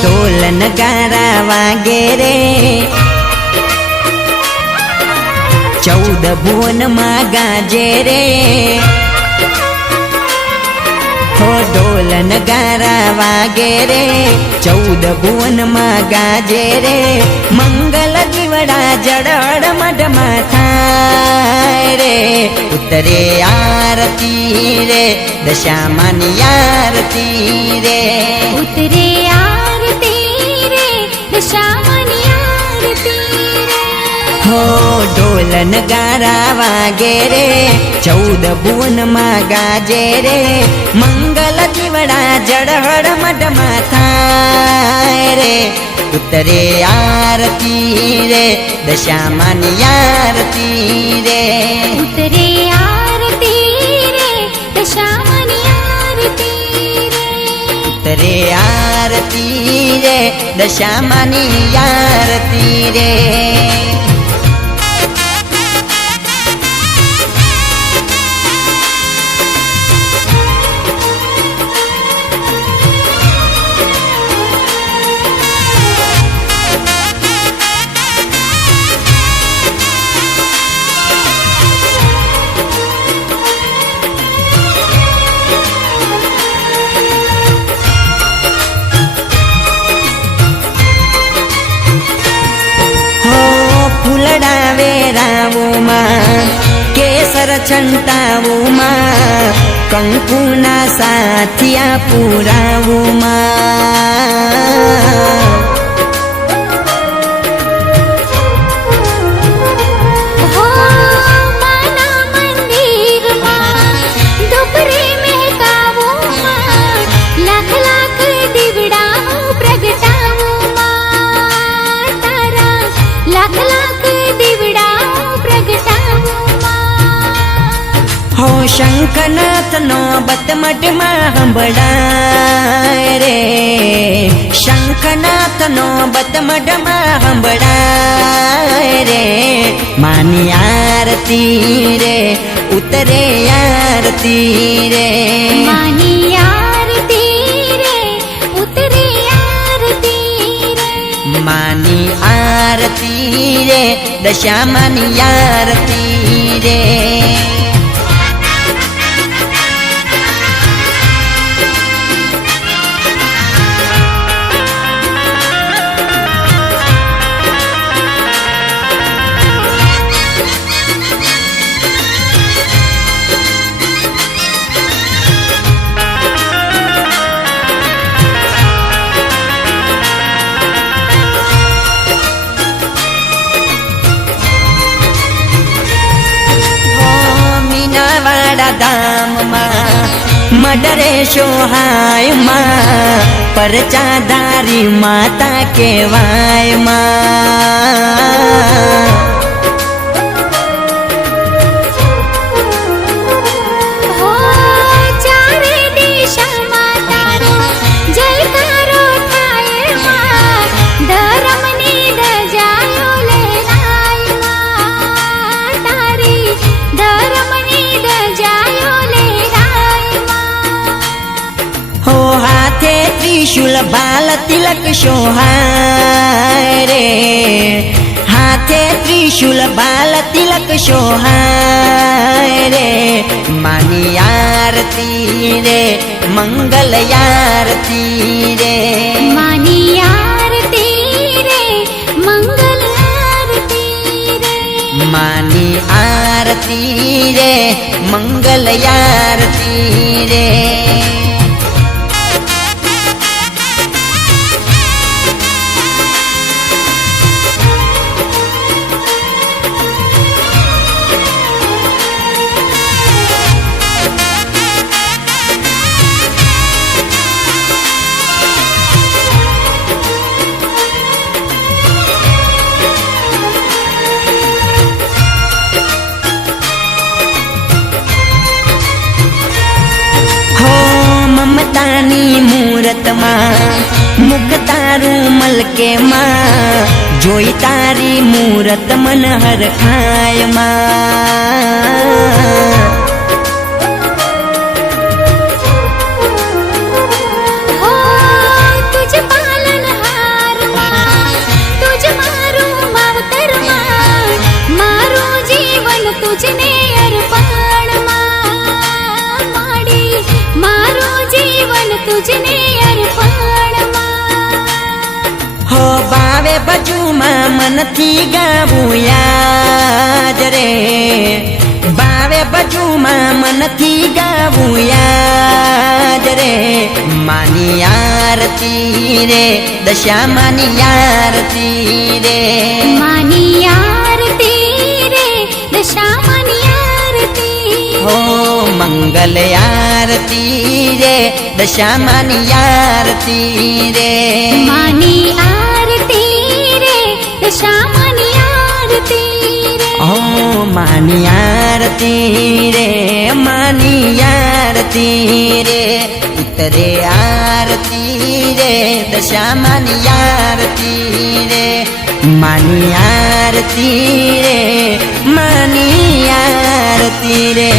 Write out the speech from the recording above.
ઢોલ નગારા વાગે રે 14 ભુવનમાં ગાજે રે હો ઢોલ નગારા વાગે રે 14 ભુવનમાં ગાજે રે મંગલ દીવડા જડળ મઢમાં થાય રે ઉતરે આરતી રે દશામાની આરતી રે ઉતરે આરતી રે દશામાની આરતી રે હો ઢોલ નગારા વાગે રે 14 ભુવનમાં ગાજે રે મંગલ દીવડા જડહળ મઢમાં થાય રે ઉતરે આરતી રે દશામાની આરતી રે ઉતરે આરતી રે દશામાની આરતી રે ઉતરે આરતી રે દશામાની આરતી રે કેસર છંટાવુમાં કંકુના સાથિયા પુરાવુમાં શંખનાથ નો બતમઢમાં સંભળાય રે શંખનાથ નો બતમઢમાં સંભળાય રે માની આરતી રે ઉતરે આરતી રે માની આરતી રે ઉતરે આરતી રે માની આરતી રે દશામાની આરતી રે મડરે સોહાય માં પરચાધારી માતા કેવાય માં ચારે દિશામાં તારો જયકારો થાય માં ધર્મની ધજાયો લહેરાય માં તારી ધર્મની ધજાયો ત્રિશુલ બાલ તિલક સોહાય રે હાથે ત્રિશુલ બાલ તિલક સોહાય રે માની આરતી રે મંગલ આરતી રે માની આરતી રે મંગલ આરતી રે માની આરતી રે મંગલ આરતી રે મૂરતમાં મુખ તારું મલકે માં જોઈ તારી મૂરત મન હરખાય માં तुझ पालन બાવે બાજુમાં મનથી ગાવું યાદ રે બાવે બાજુમાં મનથી ગાવું યાદ રે માની આરતી રે દશામાની આરતી રે માની આરતી રે દશામાની આરતી હો મંગલ આરતી રે દશામાની આરતી રે માની આરતી રે દશામાની આરતી રે હો માની આરતી રે માની આરતી રે ઉતરે આરતી રે દશામાની આરતી રે માની આરતી રે માની આરતી રે